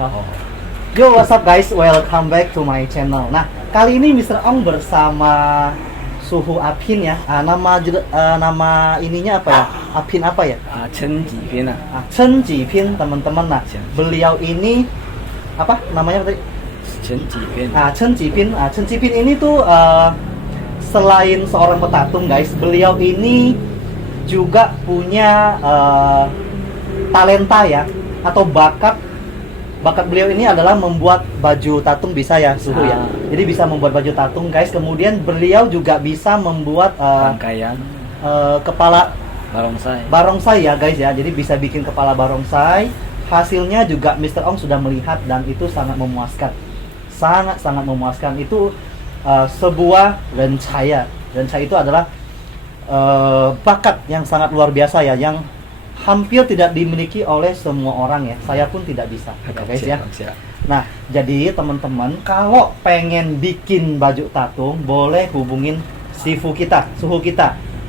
Oh. Yo, what's up guys? Welcome back to my channel. Nah, kali ini Mr. Ong bersama Suhu Apin ya. Nama ininya apa ya? Apin apa ya? Chen Jipin Chen Jipin, teman-teman. Nah, beliau ini apa namanya tadi? Chen Jipin. Chen Jipin. Chen Jipin ini tuh selain seorang petatung guys, beliau ini juga punya talenta ya, atau bakat beliau ini adalah membuat baju tatung bisa ya, Suhu ya. Jadi bisa membuat baju tatung guys. Kemudian beliau juga bisa membuat rangkaian kepala barongsai ya guys ya. Jadi bisa bikin kepala barongsai. Hasilnya juga Mr. Ong sudah melihat dan itu sangat memuaskan. Sangat memuaskan. Itu sebuah rencaya. Rencaya itu adalah bakat yang sangat luar biasa ya, yang hampir tidak dimiliki oleh semua orang ya. Saya pun tidak bisa ya guys ya. Nah, jadi teman-teman kalau pengen bikin baju tatung, boleh hubungin Suhu kita.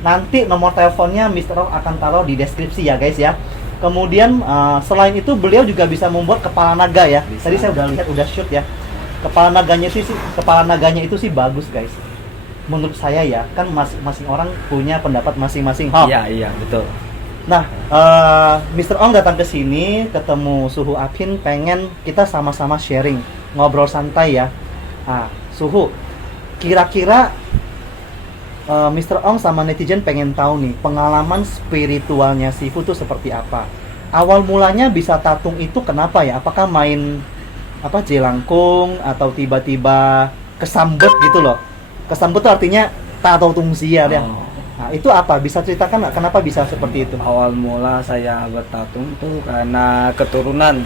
Nanti nomor teleponnya Mr. Ong akan taruh di deskripsi ya guys ya. Kemudian selain itu beliau juga bisa membuat kepala naga ya. Bisa. Tadi saya udah lihat, udah shoot ya. Kepala naganya itu sih bagus guys. Menurut saya ya, kan masing-masing orang punya pendapat masing-masing. Iya, betul. Nah, Mr. Ong datang ke sini, ketemu Suhu Apin, pengen kita sama-sama sharing, ngobrol santai ya. Nah, Suhu, kira-kira Mr. Ong sama netizen pengen tahu nih, pengalaman spiritualnya Sifu tuh seperti apa? Awal mulanya bisa tatung itu kenapa ya? Apakah main jelangkung atau tiba-tiba kesambet gitu loh? Kesambet tuh artinya tato tungsi ya. Nah, itu apa? Bisa ceritakan nggak kenapa bisa seperti itu? Awal mula saya bertatung tuh karena keturunan.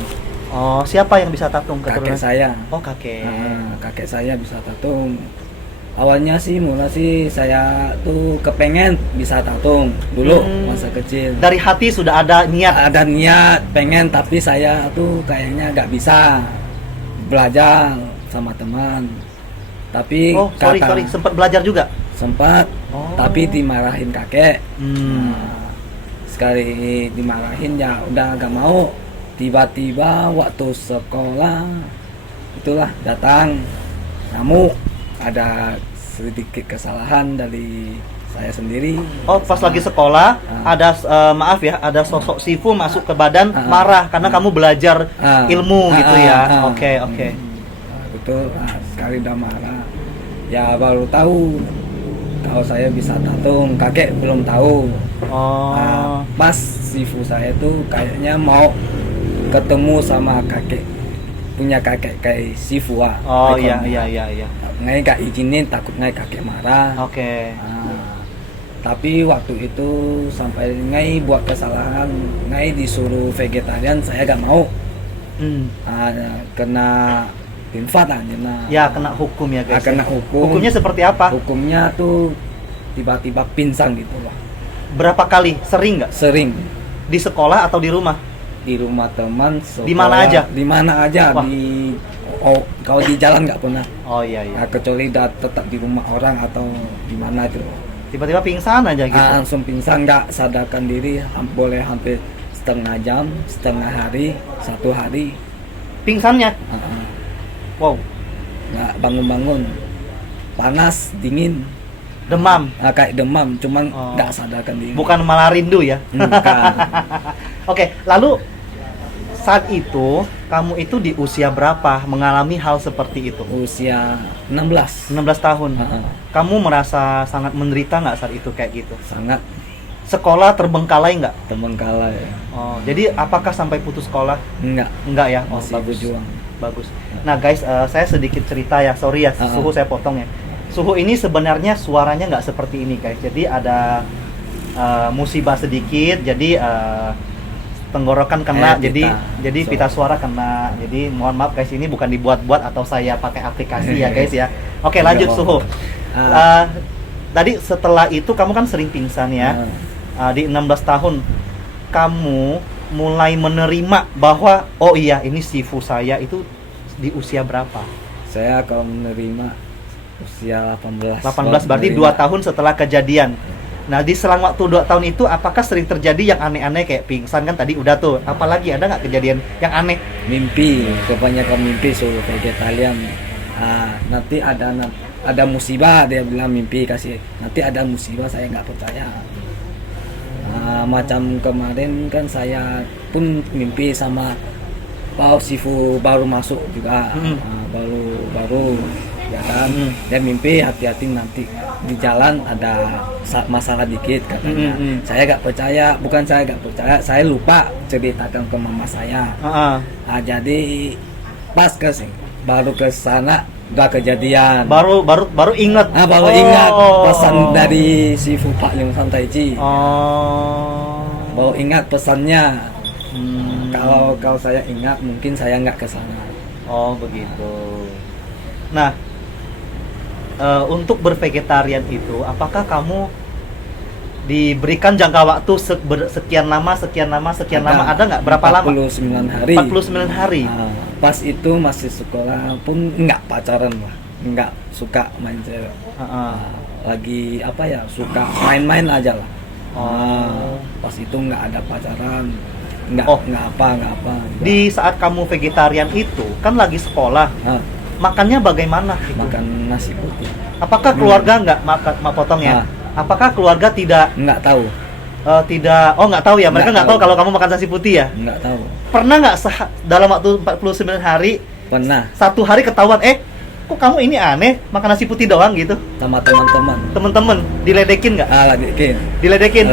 Oh, siapa yang bisa tatung? Keturunan? Kakek saya. Oh, kakek. Kakek saya bisa tatung. Awalnya sih saya tuh kepengen bisa tatung dulu masa kecil. Dari hati sudah ada niat? Ada niat pengen, tapi saya tuh kayaknya nggak bisa belajar sama teman. Tapi sorry, sempat belajar juga? Sempat, tapi dimarahin kakek. Sekali dimarahin ya udah gak mau. Tiba-tiba waktu sekolah itulah datang tamu, ada sedikit kesalahan dari saya sendiri. Oh, pas lagi sekolah ada maaf ya, ada sosok Sifu masuk ke badan, marah karena kamu belajar ilmu gitu ya. Oke. Betul. Sekali udah marah ya baru tahu kalau saya bisa tatung. Kakek belum tahu. Pas Sifu saya tuh kayaknya mau ketemu sama punya kakek kayak Sifu iya. Ngai gak izinin, takut ngai kakek marah. Tapi waktu itu sampai ngai buat kesalahan, ngai disuruh vegetarian, saya gak mau. Kena infat ya, kena hukum ya guys. Kena hukum. Hukumnya seperti apa? Hukumnya tuh tiba-tiba pingsan gitu lah. Berapa kali? Sering nggak? Sering. Di sekolah atau di rumah? Di rumah teman. Di mana aja? Di mana aja. Kalau di jalan nggak pernah. Oh iya. Nah, kecuali tetap di rumah orang atau di mana itu. Tiba-tiba pingsan aja gitu. Langsung pingsan, nggak sadarkan diri. Boleh hampir setengah jam, setengah hari, 1 hari. Pingsannya? Wow. Nggak bangun-bangun, panas, dingin, demam. Kayak demam, cuman nggak sadarkan diri. Bukan malah rindu ya? Bukan. Oke, lalu saat itu kamu itu di usia berapa mengalami hal seperti itu? Usia 16 tahun. Kamu merasa sangat menderita nggak saat itu kayak gitu? Sangat. Sekolah terbengkalai nggak? Terbengkalai. Jadi apakah sampai putus sekolah? Enggak ya. Masih berjuang. Bagus. Nah guys, saya sedikit cerita ya, sorry ya, Suhu saya potong ya. Suhu ini sebenarnya suaranya nggak seperti ini guys. Jadi ada musibah sedikit, jadi tenggorokan kena, jadi pita suara kena. Jadi mohon maaf guys, ini bukan dibuat-buat atau saya pakai aplikasi ya guys ya. Oke, lanjut Suhu. Tadi setelah itu kamu kan sering pingsan ya. Di 16 tahun kamu mulai menerima bahwa oh iya ini Sifu saya itu di usia berapa? Saya kalau menerima usia 18. 18 berarti 2 tahun setelah kejadian. Nah, di selang waktu 2 tahun itu apakah sering terjadi yang aneh-aneh kayak pingsan kan tadi udah tuh. Apalagi ada nggak kejadian yang aneh? Mimpi, kebanyakan mimpi suruh vegetarian. Nanti ada musibah, dia bilang mimpi kasih. Nanti ada musibah, saya nggak percaya. Macam kemarin kan saya pun mimpi sama Pak Sifu baru masuk juga, baru ya kan. Dia mimpi hati-hati nanti di jalan ada masalah dikit katanya. Saya nggak percaya, bukan saya nggak percaya, saya lupa ceritakan ke mama saya. Jadi pas baru ke sana udah kejadian. Baru ingat. Ingat pesan dari Sifu Pak Leong San Tai Chi. Baru ingat pesannya. Kalau saya ingat mungkin saya nggak ke sana. Oh begitu. Nah, untuk bervegetarian itu, apakah kamu diberikan jangka waktu sekian lama? Ada nggak? Berapa lama? 49 hari. 49 hari. Pas itu masih sekolah pun nggak pacaran lah, nggak suka main cewek. Lagi apa ya, suka main-main aja lah. Pas itu nggak ada pacaran, nggak apa. Di saat kamu vegetarian itu kan lagi sekolah, makannya bagaimana? Makan nasi putih. Apakah keluarga nggak potong ya? Apakah keluarga tidak? Nggak tahu. Nggak tahu ya. Mereka nggak tahu kalau kamu makan nasi putih ya? Nggak tahu. Pernah nggak dalam waktu 49 hari? Pernah. Satu hari ketahuan, kok kamu ini aneh makan nasi putih doang gitu? Sama teman-teman. Teman-teman diledekin nggak? Diledekin.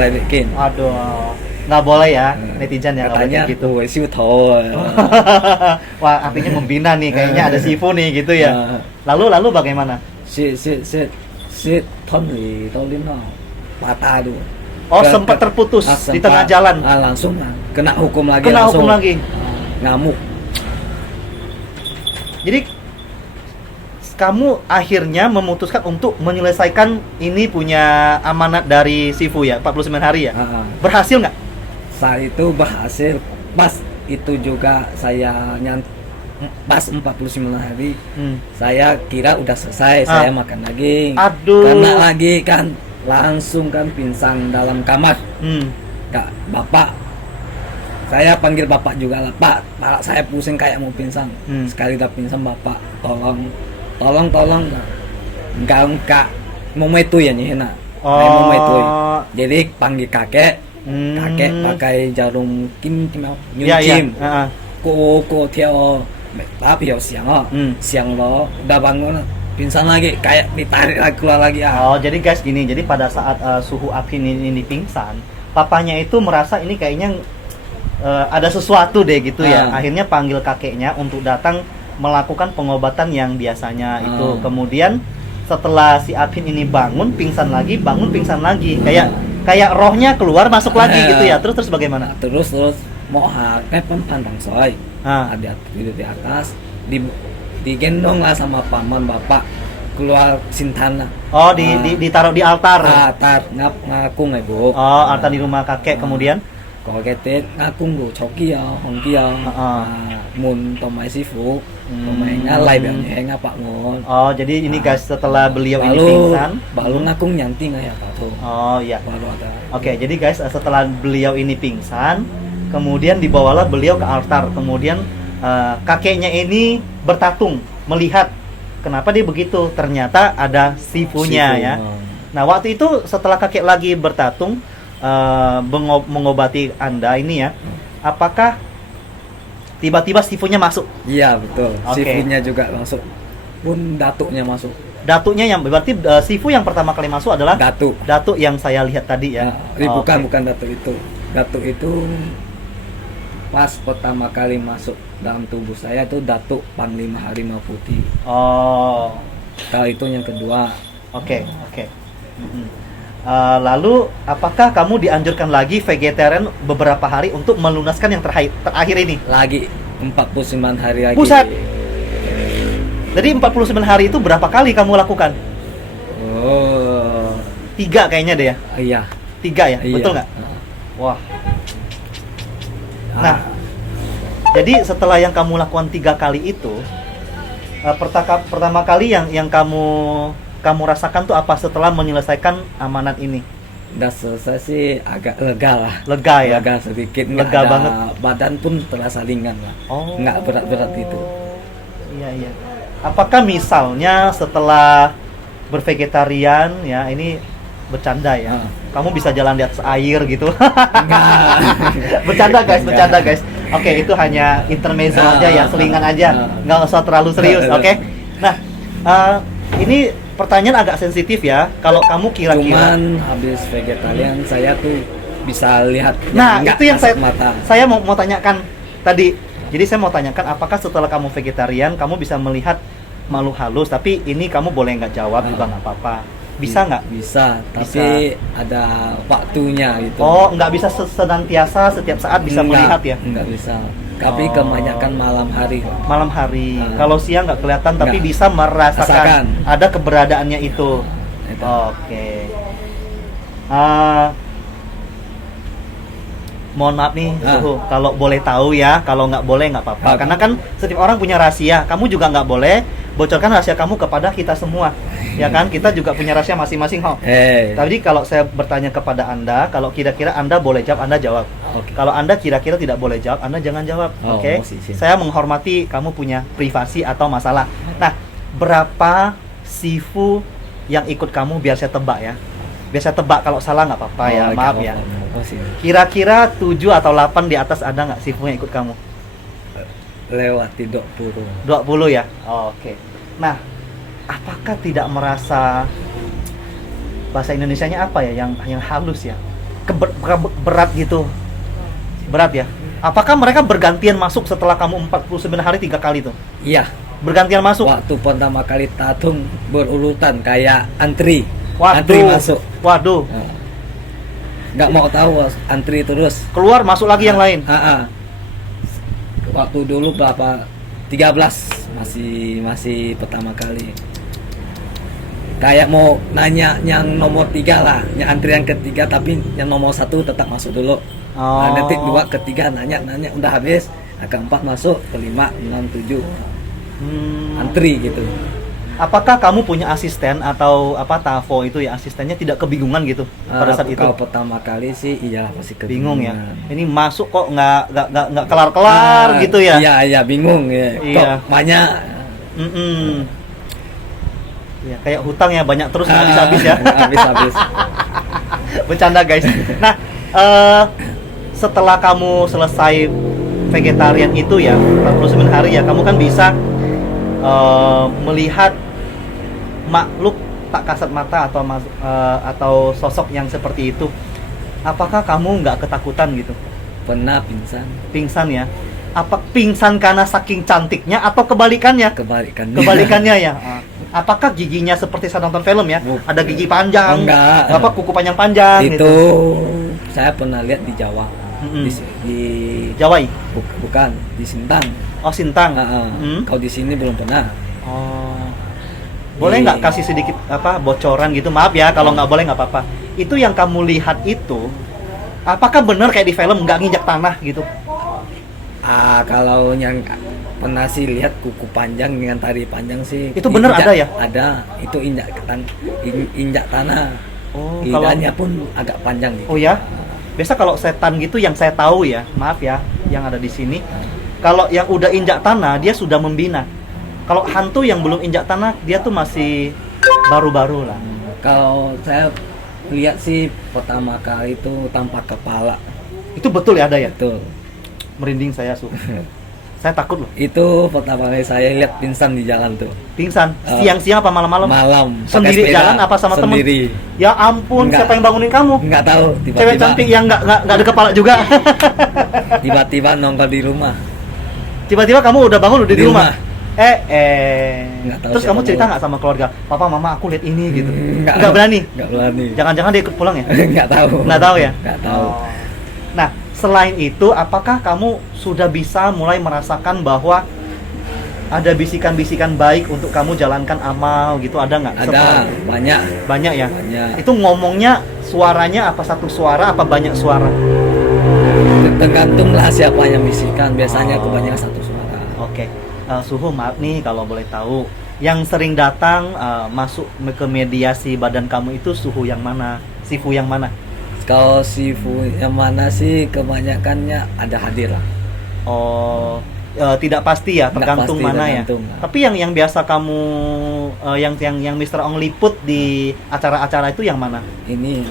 Aduh, nggak boleh ya netizen ya. Katanya gitu. Wah, artinya membina nih, kayaknya ada Sifu nih gitu ya. Lalu bagaimana? Si Tony patah tuh. Sempat terputus di tengah jalan. Langsung kena hukum lagi. Ngamuk. Jadi kamu akhirnya memutuskan untuk menyelesaikan ini punya amanat dari Sifu ya, 49 hari ya. Berhasil nggak? Saat itu berhasil. Pas itu juga saya pas 49 hari saya kira udah selesai. Saya makan lagi. Karena lagi kan langsung kan pingsan dalam kamar. Kak, bapak, saya panggil bapak juga lah, Pak, saya pusing kayak mau pingsan. Sekali udah pingsan, bapak tolong enggak mau itu ya nyihena. Mau itu. Jadi panggil kakek pakai jarum nyucim. Ko tiao tapi ya siang lo udah bangun pingsan lagi, kayak ditarik lagi keluar lagi. Jadi guys gini, jadi pada saat Suhu Aphin ini pingsan, papanya itu merasa ini kayaknya ada sesuatu deh gitu ya. Akhirnya panggil kakeknya untuk datang melakukan pengobatan yang biasanya itu. Kemudian setelah si Aphin ini bangun pingsan lagi, kayak rohnya keluar masuk lagi gitu ya. Terus bagaimana? Terus mau pandang soy. Ada di atas digendong lah sama paman bapak keluar sintana. Ditaruh di altar. Ngakung ibu. Altar di rumah kakek. Kemudian có cái Tết ngakung của cháu kia hong kia mun tomai sifu tomai ngalai banyak ngapa ngon. Jadi ini guys, setelah beliau ini pingsan baru ngakung nyanti nggak ya Pak tuh. Iya. Baru ada. Jadi guys, setelah beliau ini pingsan, kemudian dibawalah beliau ke altar. Kemudian kakeknya ini bertatung melihat kenapa dia begitu. Ternyata ada sifunya ya. Nah, waktu itu setelah kakek lagi bertatung mengobati Anda ini ya, apakah tiba-tiba sifunya masuk? Iya betul. Sifunya juga masuk. Pun datuknya masuk. Datuknya yang berarti sifu yang pertama kali masuk adalah datuk yang saya lihat tadi ya. Bukan datuk itu. Datuk itu pas pertama kali masuk dalam tubuh saya itu datuk Panglima Harimau Putih. Kalau itu yang kedua. Oke. Lalu apakah kamu dianjurkan lagi vegetarian beberapa hari untuk melunaskan yang terakhir ini? Lagi 49 hari lagi. Buset. Jadi 49 hari itu berapa kali kamu lakukan? 3 kayaknya deh ya. Iya. 3 ya, betul nggak? Wah. Nah, jadi setelah yang kamu lakukan 3 kali itu, pertama kali yang kamu rasakan tuh apa setelah menyelesaikan amanat ini? udah selesai sih agak lega lah. Lega ya? Lega sedikit, nggak Lega ada, banget. badan pun terasa ringan lah. Oh. Nggak berat-berat gitu. Iya, iya. Apakah misalnya setelah bervegetarian ya, ini bercanda ya, kamu bisa jalan di atas air gitu? Enggak. Bercanda guys. Oke, itu hanya intermezzo aja ya, selingan aja, nggak usah terlalu serius. Oke. Nah, ini pertanyaan agak sensitif ya. Kalau kamu kira-kira, Cuman habis vegetarian saya tuh bisa lihat. nah nggak itu yang kasat mata. saya mau tanyakan tadi. Jadi saya mau tanyakan, apakah setelah kamu vegetarian, kamu bisa melihat makhluk halus? Tapi ini kamu boleh nggak jawab juga nggak apa-apa. Bisa nggak? Bisa, tapi ada waktunya gitu. Oh, nggak bisa senantiasa setiap saat bisa melihat ya? Nggak bisa. Tapi Oh. kebanyakan malam hari. Malam hari. Ah. Kalau siang nggak kelihatan, tapi Nggak. bisa merasakan Rasakan. ada keberadaannya itu. Itu. Oke. Mohon maaf nih, Suhu, kalau boleh tahu ya, kalau nggak boleh nggak apa-apa. Karena kan setiap orang punya rahasia. Kamu juga nggak boleh bocorkan rahasia kamu kepada kita semua, ya kan? Kita juga punya rahasia masing-masing, Ho. Tadi kalau saya bertanya kepada Anda, kalau kira-kira Anda boleh jawab, Anda jawab. Oke. Kalau Anda kira-kira tidak boleh jawab, Anda jangan jawab. Oh, Oke? siap. Saya menghormati kamu punya privasi atau masalah. Nah, berapa Sifu yang ikut kamu biar saya tebak ya? Biar saya tebak, kalau salah nggak apa-apa ya, Oh, maaf nggak ya. apa-apa. Oh, sih. Kira-kira 7 atau 8 di atas ada nggak Sifu yang ikut kamu? Lewati 20. 20 ya? Oh, oke. Nah, apakah tidak merasa bahasa Indonesianya apa ya yang halus ya? Berat gitu. Berat ya? Apakah mereka bergantian masuk setelah kamu 49 hari 3 kali tuh? Iya. Bergantian masuk? Waktu pertama kali tatung berurutan kayak antri. Waduh. Antri masuk. Waduh. Nggak mau tahu, antri terus. Keluar masuk lagi yang lain. Waktu dulu berapa? 13 masih pertama kali. Kayak mau nanya yang nomor 3 lah, yang antrian ketiga, tapi yang nomor 1 tetap masuk dulu. Nah, nanti 2, ketiga nanya udah habis. Nah, keempat masuk, kelima, 6, 7 antri gitu. Apakah kamu punya asisten atau apa TAFO itu ya, asistennya tidak kebingungan gitu pada saat itu? Kalau pertama kali sih iya pasti Bingung kebingungan. ya. Ini masuk kok nggak kelar-kelar gitu ya? Iya bingung ya. Iya. Kok banyak. Ya, kayak hutang ya, banyak terus nggak habis-habis ya. Nggak habis-habis. Bercanda guys. Nah, setelah kamu selesai vegetarian itu ya 49 hari ya, kamu kan bisa melihat makhluk tak kasat mata atau sosok yang seperti itu. Apakah kamu nggak ketakutan gitu? Pernah pingsan. Pingsan ya? Apa pingsan karena saking cantiknya atau kebalikannya? Kebalikannya ya. Apakah giginya seperti saya nonton film ya? Ada gigi panjang, enggak. apa kuku panjang-panjang Itu gitu. saya pernah lihat di Jawa. Di Jawai? Bukan, di Sintang. Oh, Sintang. Kalau di sini belum pernah. Oh. Boleh nggak kasih sedikit bocoran gitu? Maaf ya kalau nggak boleh nggak apa-apa. Itu yang kamu lihat itu, apakah benar kayak di film nggak nginjak tanah gitu? Kalau yang pernah sih lihat kuku panjang dengan tari panjang sih. Itu benar ada ya? Ada. Itu injak tanah. Oh, lidahnya pun agak panjang gitu. Oh ya? Biasa kalau setan gitu yang saya tahu ya, maaf ya, yang ada di sini. Kalau yang udah injak tanah, dia sudah membina. Kalau hantu yang belum injak tanah, dia tuh masih baru-baru lah. Kalau saya lihat sih pertama kali itu tanpa kepala. Itu betul ya ada ya? Betul. Merinding saya saya takut loh. Itu pertama kali saya lihat pingsan di jalan tuh. Pingsan? Siang-siang apa malam-malam? Malam. Sendiri sepeda, jalan apa sama temen? Sendiri. Ya ampun, Enggak. siapa yang bangunin kamu? Nggak tahu. Cewek cantik yang nggak ada kepala juga. Tiba-tiba nongol di rumah. Tiba-tiba kamu udah bangun udah di rumah. Nggak tahu Terus kamu siapa cerita mau. nggak sama keluarga? Papa, mama, aku lihat ini gitu. Nggak berani. Nggak berani. Jangan-jangan dia ikut pulang ya? Nggak tahu. Nggak tahu ya? Nggak tahu. Oh. Nah, selain itu, apakah kamu sudah bisa mulai merasakan bahwa ada bisikan-bisikan baik untuk kamu jalankan amal gitu? Ada nggak? Ada, banyak. Banyak ya? Banyak. Itu ngomongnya suaranya apa satu suara apa banyak suara? Tergantunglah siapa yang bisikan. Biasanya kebanyakan satu suara. Oke. Suhu, maaf nih kalau boleh tahu. Yang sering datang masuk ke mediasi badan kamu itu suhu yang mana? Sifu yang mana? Kalau sifu yang mana sih kebanyakannya ada hadir lah. Oh, tidak pasti ya, Nggak tergantung pasti, mana tergantung. ya. Tapi yang biasa kamu yang Mr. Ong liput di acara-acara itu yang mana? Ini,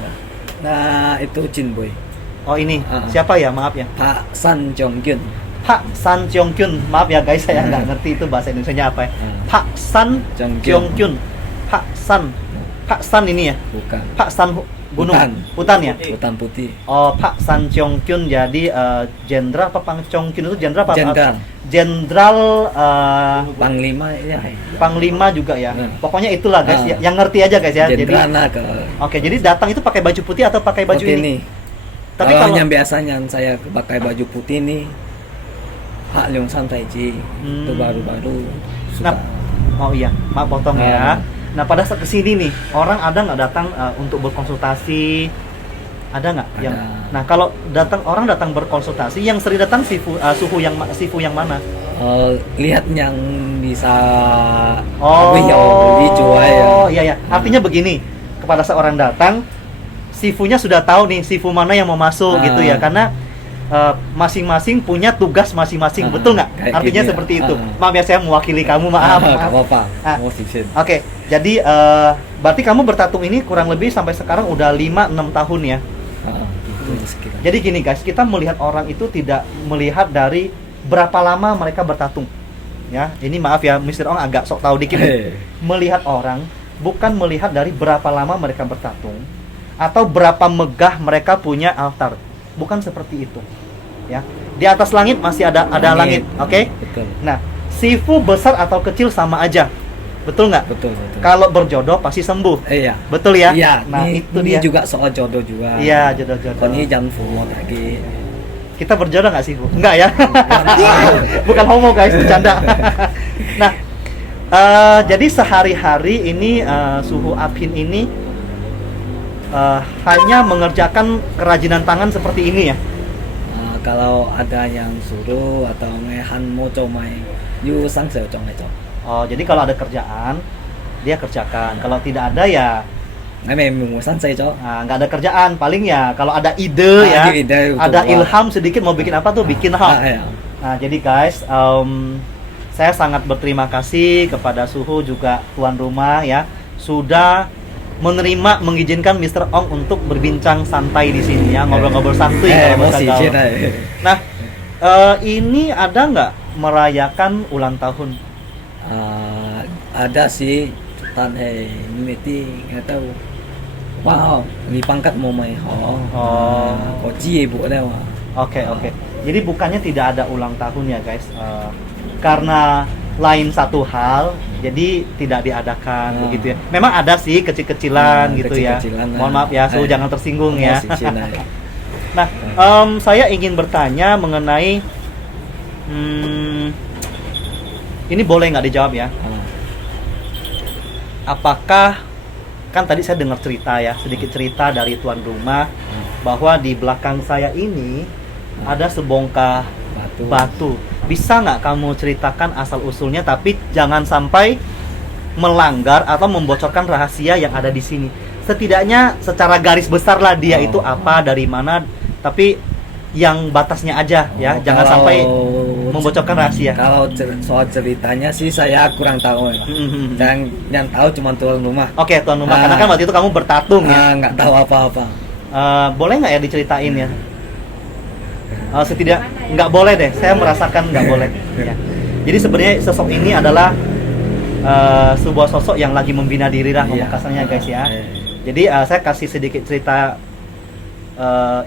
nah itu Jin Boy, Oh ini, Ah. siapa ya? Maaf ya. Pak San Jong Kyun. Pak San Cheong Kyun. Maaf ya guys, saya nggak ngerti itu bahasa Indonesianya apa ya. Pak San Jong Cheong Kyun. Pak San ini ya. Bukan. Pak San gunung. Hutan ya. Hutan putih. Oh, Pak San Cheong Kyun jadi jenderal apa Pang Cheong Kyun itu jenderal apa? Jenderal. Jenderal Panglima ya. Panglima juga ya. Hmm. Pokoknya itulah guys, Ah. yang ngerti aja guys ya. Jadi Jenderal lah ke oke, jadi datang itu pakai baju putih atau pakai baju putih ini? nih. Tapi Kalau kalau yang biasanya saya pakai baju putih nih, Pak Leong San Tai Chi itu baru-baru Nah, suka. oh iya, maaf potong ya. Nah, pada saat kesini nih, orang ada nggak datang untuk berkonsultasi? Ada nggak? Ada. Yang, nah, kalau orang datang berkonsultasi, yang sering datang sifu yang mana? Lihat yang bisa Oh, ya. iya ya. Artinya begini, kepada seorang datang, sifunya sudah tahu nih sifu mana yang mau masuk gitu ya, karena masing-masing punya tugas masing-masing, betul nggak? Kayak Artinya gini, seperti itu. Maaf ya, saya mewakili kamu, maaf. Nggak apa-apa. Ah. Mau sisin. Oke, jadi berarti kamu bertatung ini kurang lebih sampai sekarang udah 5-6 tahun ya. Itu sekitar. Jadi gini guys, kita melihat orang itu tidak melihat dari berapa lama mereka bertatung. Ya, ini maaf ya, Mr. Ong agak sok tahu dikit nih. Melihat orang bukan melihat dari berapa lama mereka bertatung atau berapa megah mereka punya altar. Bukan seperti itu. Ya. Di atas langit masih ada langit, oke? Betul. Nah, sifu besar atau kecil sama aja. Betul nggak? Betul. Kalau berjodoh pasti sembuh. Iya. Betul ya? Iya, Nah, ini, itu ini dia. juga soal jodoh juga. Iya, jodoh-jodoh. Kalau ini jangan fumo lagi. Kita berjodoh nggak sih, Bu? Enggak ya? Bukan homo guys, bercanda. Nah, jadi sehari-hari ini suhu Abhin ini hanya mengerjakan kerajinan tangan seperti ini ya? Kalau ada yang suruh atau ngehan mau comai, yu sang seo comai com. Oh, jadi kalau ada kerjaan, dia kerjakan. Kalau tidak ada ya Nggak memang san saya cok. nggak ada kerjaan. Paling ya kalau ada ide ya, ide, ada betul. ilham sedikit mau bikin apa tuh, bikin hal. Ya. Nah, jadi guys, saya sangat berterima kasih kepada Suhu juga tuan rumah ya, sudah menerima mengizinkan Mr. Ong untuk berbincang santai di sini ya, ngobrol-ngobrol santuy kalau bahasa gaul. Nah, ini ada nggak merayakan ulang tahun? Ada sih tan meti nggak tahu. Wow, ini pangkat mau main koji ibu ada wah. Oke. Jadi bukannya tidak ada ulang tahun ya guys, karena lain satu hal, jadi tidak diadakan begitu ya. Memang ada sih kecil-kecilan gitu kecil-kecilan, ya. Mohon maaf ya, Su jangan tersinggung ya. Nah, saya ingin bertanya mengenai ini boleh nggak dijawab ya? Apakah kan tadi saya dengar cerita ya, sedikit cerita dari tuan rumah bahwa di belakang saya ini ada sebongkah batu. Bisa nggak kamu ceritakan asal usulnya, tapi jangan sampai melanggar atau membocorkan rahasia yang ada di sini. Setidaknya secara garis besar lah dia itu apa, dari mana, tapi yang batasnya aja ya, jangan sampai membocorkan rahasia. Kalau soal ceritanya sih saya kurang tahu. Dan yang tahu cuma tuan rumah. Oke, tuan rumah, karena kan waktu itu kamu bertatung ya. Nggak tahu apa-apa. Boleh nggak ya diceritain ya? Nggak boleh deh, saya merasakan nggak boleh ya. Jadi sebenarnya sosok ini adalah sebuah sosok yang lagi membina diri lah ngomong kasarnya guys ya. Jadi saya kasih sedikit cerita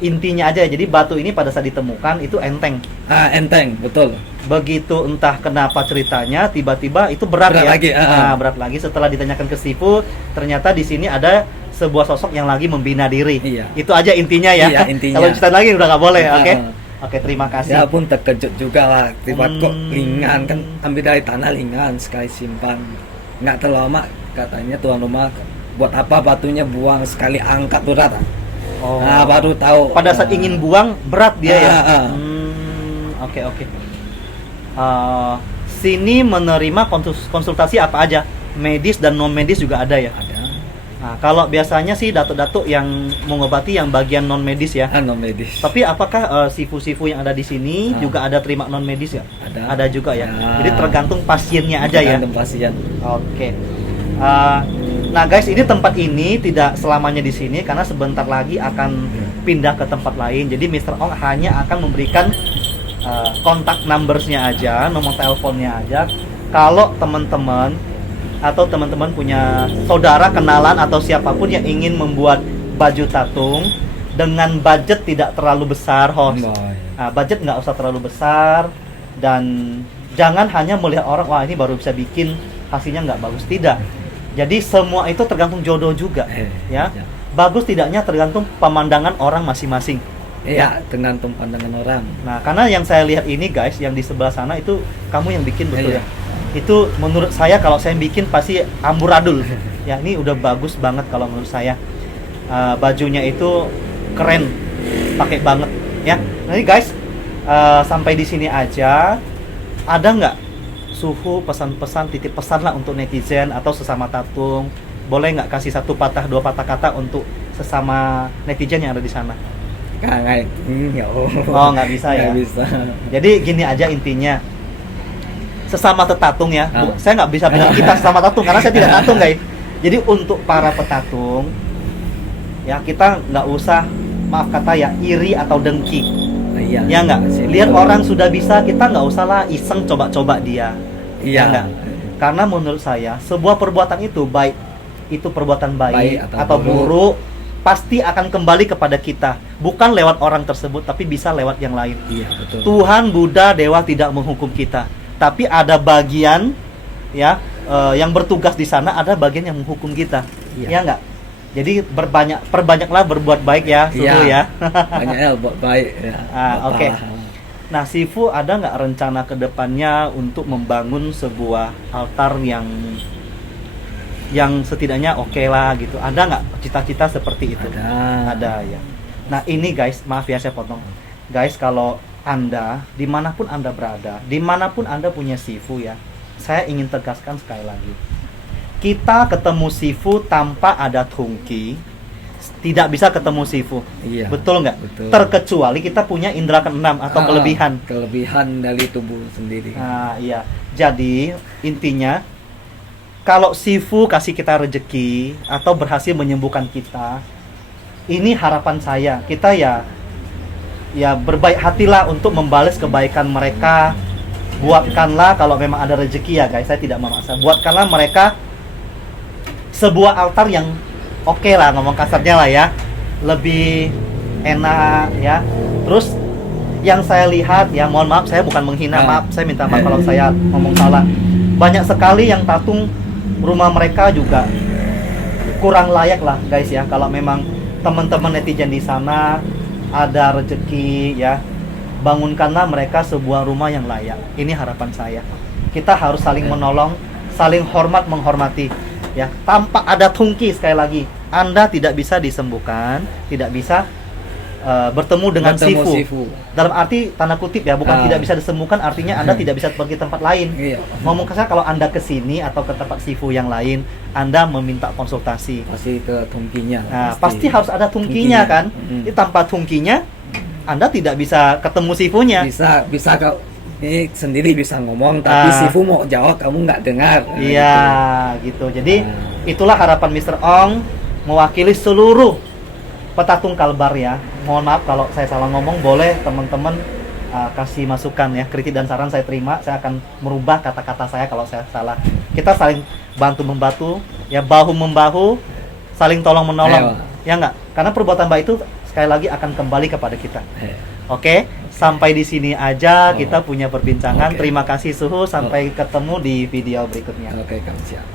intinya aja. Jadi batu ini pada saat ditemukan itu enteng. Enteng, betul. Begitu entah kenapa ceritanya tiba-tiba itu berat ya. Lagi, berat lagi setelah ditanyakan ke Sifu, ternyata di sini ada sebuah sosok yang lagi membina diri. Iya. Itu aja intinya ya. Iya, intinya. Kalau cerita lagi udah nggak boleh, oke? Oke, terima kasih. Ya pun terkejut juga lah, tiba kok ringan kan, ambil dari tanah ringan sekali simpan, nggak terlalu lama katanya tuan rumah, buat apa batunya buang sekali angkat berat. Nah baru tahu. Pada saat ingin buang berat dia ya. Ah. Oke. sini menerima konsultasi apa aja, medis dan non medis juga ada ya. Ada. Nah, kalau biasanya sih datuk-datuk yang mengobati yang bagian non medis ya. Non medis. Tapi apakah sifu-sifu yang ada di sini juga ada terima non medis ya? Ada juga ya. Jadi tergantung pasiennya aja ya. Tergantung pasien. Oke. Nah guys, ini tempat ini tidak selamanya di sini karena sebentar lagi akan pindah ke tempat lain. Jadi Mr. Ong hanya akan memberikan kontak numbersnya aja, nomor teleponnya aja. Kalau teman-teman atau teman-teman punya saudara, kenalan atau siapapun yang ingin membuat baju tatung dengan budget tidak terlalu besar, host. Budget nggak usah terlalu besar dan jangan hanya melihat orang, wah ini baru bisa bikin, hasilnya nggak bagus. Tidak. Jadi semua itu tergantung jodoh juga, ya. Bagus tidaknya tergantung pemandangan orang masing-masing. Iya, tergantung pandangan orang. Nah, karena yang saya lihat ini guys, yang di sebelah sana itu kamu yang bikin betul ya. Itu menurut saya kalau saya bikin pasti amburadul. Ya, ini udah bagus banget kalau menurut saya. Bajunya itu keren, pakai banget ya. Nah, ini guys, sampai di sini aja. Ada nggak Suhu pesan-pesan, titip pesan lah untuk netizen atau sesama tatung? Boleh nggak kasih satu patah, dua patah kata untuk sesama netizen yang ada di sana? Oh, nggak bisa ya. Nggak bisa. Jadi gini aja intinya. Sesama tetatung ya. Saya nggak bisa bilang kita sesama tatung karena saya tidak tatung guys. Jadi untuk para petatung ya, kita nggak usah, maaf kata ya, iri atau dengki. Ya nggak, lihat orang sudah bisa, kita nggak usah lah iseng coba-coba dia. Ya nggak, karena menurut saya sebuah perbuatan itu baik itu perbuatan baik atau buruk pasti akan kembali kepada kita, bukan lewat orang tersebut tapi bisa lewat yang lain. Iya, betul. Tuhan, Buddha, Dewa tidak menghukum kita, tapi ada bagian ya yang bertugas di sana, ada bagian yang menghukum kita. Ya nggak. Jadi perbanyaklah berbuat baik ya, Suhu ya. Banyaknya buat baik ya. Oke. Nah, Sifu ada nggak rencana kedepannya untuk membangun sebuah altar yang setidaknya oke lah gitu? Ada nggak cita-cita seperti itu? Ada ya. Nah ini guys, maaf ya saya potong. Guys, kalau Anda dimanapun Anda berada, dimanapun Anda punya Sifu ya, saya ingin tegaskan sekali lagi. Kita ketemu Sifu tanpa ada tungki, tidak bisa ketemu Sifu. Iya, betul nggak? Betul. Terkecuali kita punya indera keenam atau kelebihan. Kelebihan dari tubuh sendiri. Nah, iya. Jadi intinya, kalau Sifu kasih kita rezeki atau berhasil menyembuhkan kita, ini harapan saya. Kita ya berbaik hatilah untuk membalas kebaikan mereka. Buatkanlah kalau memang ada rezeki ya guys, saya tidak memaksa. Buatkanlah mereka sebuah altar yang oke lah, ngomong kasarnya lah ya, lebih enak ya. Terus yang saya lihat ya, mohon maaf saya bukan menghina, maaf saya minta maaf kalau saya ngomong salah. Banyak sekali yang tatung rumah mereka juga kurang layak lah guys ya. Kalau memang teman-teman netizen di sana ada rezeki ya, bangunkanlah mereka sebuah rumah yang layak. Ini harapan saya. Kita harus saling menolong, saling hormat menghormati ya, tanpa ada tungki. Sekali lagi, Anda tidak bisa disembuhkan, tidak bisa bertemu dengan Sifu. Dalam arti tanda kutip ya, bukan tidak bisa disembuhkan, artinya Anda tidak bisa pergi tempat lain. Ngomong kasar, kalau Anda ke sini atau ke tempat Sifu yang lain, Anda meminta konsultasi. Pasti ke tungkinya. Nah, pasti harus ada tungkinya kan. Tanpa tungkinya, Anda tidak bisa ketemu Sifunya. Bisa kau ini sendiri bisa ngomong, tapi Sifu mau jawab kamu nggak dengar. Iya, gitu. Jadi itulah harapan Mr. Ong mewakili seluruh petatung Kalbar ya. Mohon maaf kalau saya salah ngomong, boleh teman-teman kasih masukan ya, kritik dan saran saya terima. Saya akan merubah kata-kata saya kalau saya salah. Kita saling bantu-membantu ya, bahu-membahu, saling tolong-menolong. Ya enggak? Karena perbuatan baik itu sekali lagi akan kembali kepada kita. Oke, sampai di sini aja kita punya perbincangan. Terima kasih Suhu, sampai ketemu di video berikutnya. Oke, siap.